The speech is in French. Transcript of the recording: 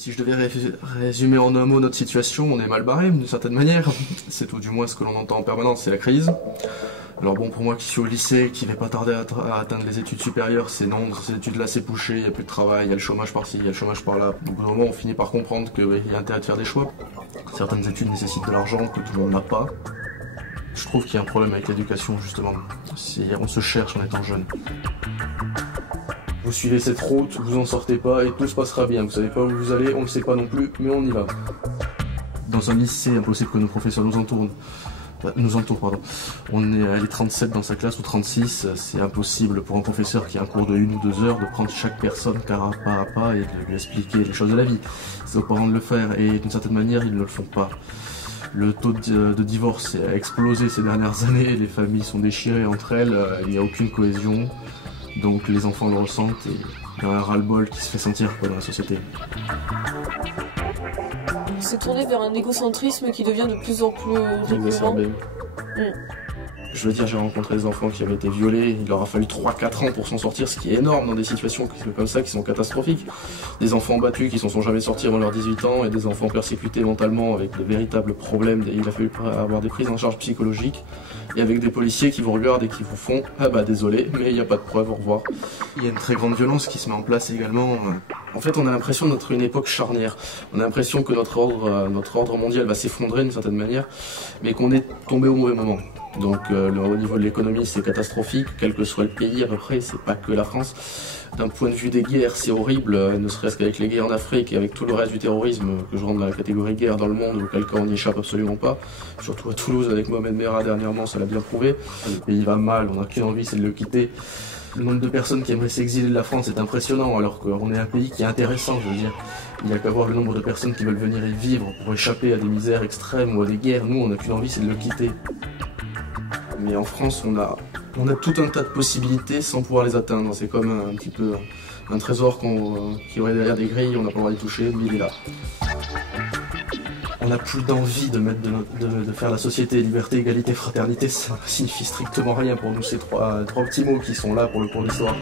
Si je devais résumer en un mot notre situation, on est mal barré d'une certaine manière. C'est tout du moins ce que l'on entend en permanence, c'est la crise. Alors bon, pour moi qui suis au lycée, qui vais pas tarder à atteindre les études supérieures, c'est non, ces études-là c'est bouché, il n'y a plus de travail, il y a le chômage par-ci, il y a le chômage par-là. Au bout d'un moment, on finit par comprendre qu'il y a intérêt de faire des choix. Certaines études nécessitent de l'argent que tout le monde n'a pas. Je trouve qu'il y a un problème avec l'éducation, justement. On se cherche en étant jeune. Vous suivez cette route, vous en sortez pas et tout se passera bien. Vous savez pas où vous allez, on le sait pas non plus, mais on y va. Dans un lycée, impossible que nos professeurs nous entourent. On est les 37 dans sa classe ou 36, c'est impossible pour un professeur qui a un cours de 1 ou 2 heures de prendre chaque personne pas à pas et de lui expliquer les choses de la vie. C'est aux parents de le faire et d'une certaine manière, ils ne le font pas. Le taux de divorce a explosé ces dernières années, les familles sont déchirées entre elles, il n'y a aucune cohésion, donc les enfants le ressentent et il y a un ras-le-bol qui se fait sentir dans la société. On s'est tourné vers un égocentrisme qui devient de plus en plus récurrent. Je veux dire, j'ai rencontré des enfants qui avaient été violés, il leur a fallu 3-4 ans pour s'en sortir, ce qui est énorme dans des situations comme ça qui sont catastrophiques. Des enfants battus qui s'en sont jamais sortis avant leurs 18 ans et des enfants persécutés mentalement avec de véritables problèmes. Il a fallu avoir des prises en charge psychologiques et avec des policiers qui vous regardent et qui vous font « Ah bah désolé, mais il n'y a pas de preuve, au revoir ». Il y a une très grande violence qui se met en place également. En fait, on a l'impression d'être une époque charnière. On a l'impression que notre ordre mondial va s'effondrer d'une certaine manière, mais qu'on est tombé au mauvais moment. Donc au niveau de l'économie c'est catastrophique, quel que soit le pays à peu près, c'est pas que la France. D'un point de vue des guerres c'est horrible, ne serait-ce qu'avec les guerres en Afrique et avec tout le reste du terrorisme que je rentre dans la catégorie guerre dans le monde, auquel cas on n'y échappe absolument pas. Surtout à Toulouse avec Mohamed Merah dernièrement, ça l'a bien prouvé. Le pays va mal, on n'a qu'une envie, c'est de le quitter. Le nombre de personnes qui aimeraient s'exiler de la France est impressionnant alors qu'on est un pays qui est intéressant, je veux dire. Il n'y a qu'à voir le nombre de personnes qui veulent venir y vivre pour échapper à des misères extrêmes ou à des guerres. Nous on n'a qu'une envie, c'est de le quitter. Mais en France, on a tout un tas de possibilités sans pouvoir les atteindre. C'est comme un petit peu un trésor qui aurait derrière des grilles, on n'a pas le droit d'y toucher, mais il est là. On n'a plus d'envie de faire la société, liberté, égalité, fraternité, ça ne signifie strictement rien pour nous, ces trois petits mots qui sont là pour le cours d'histoire.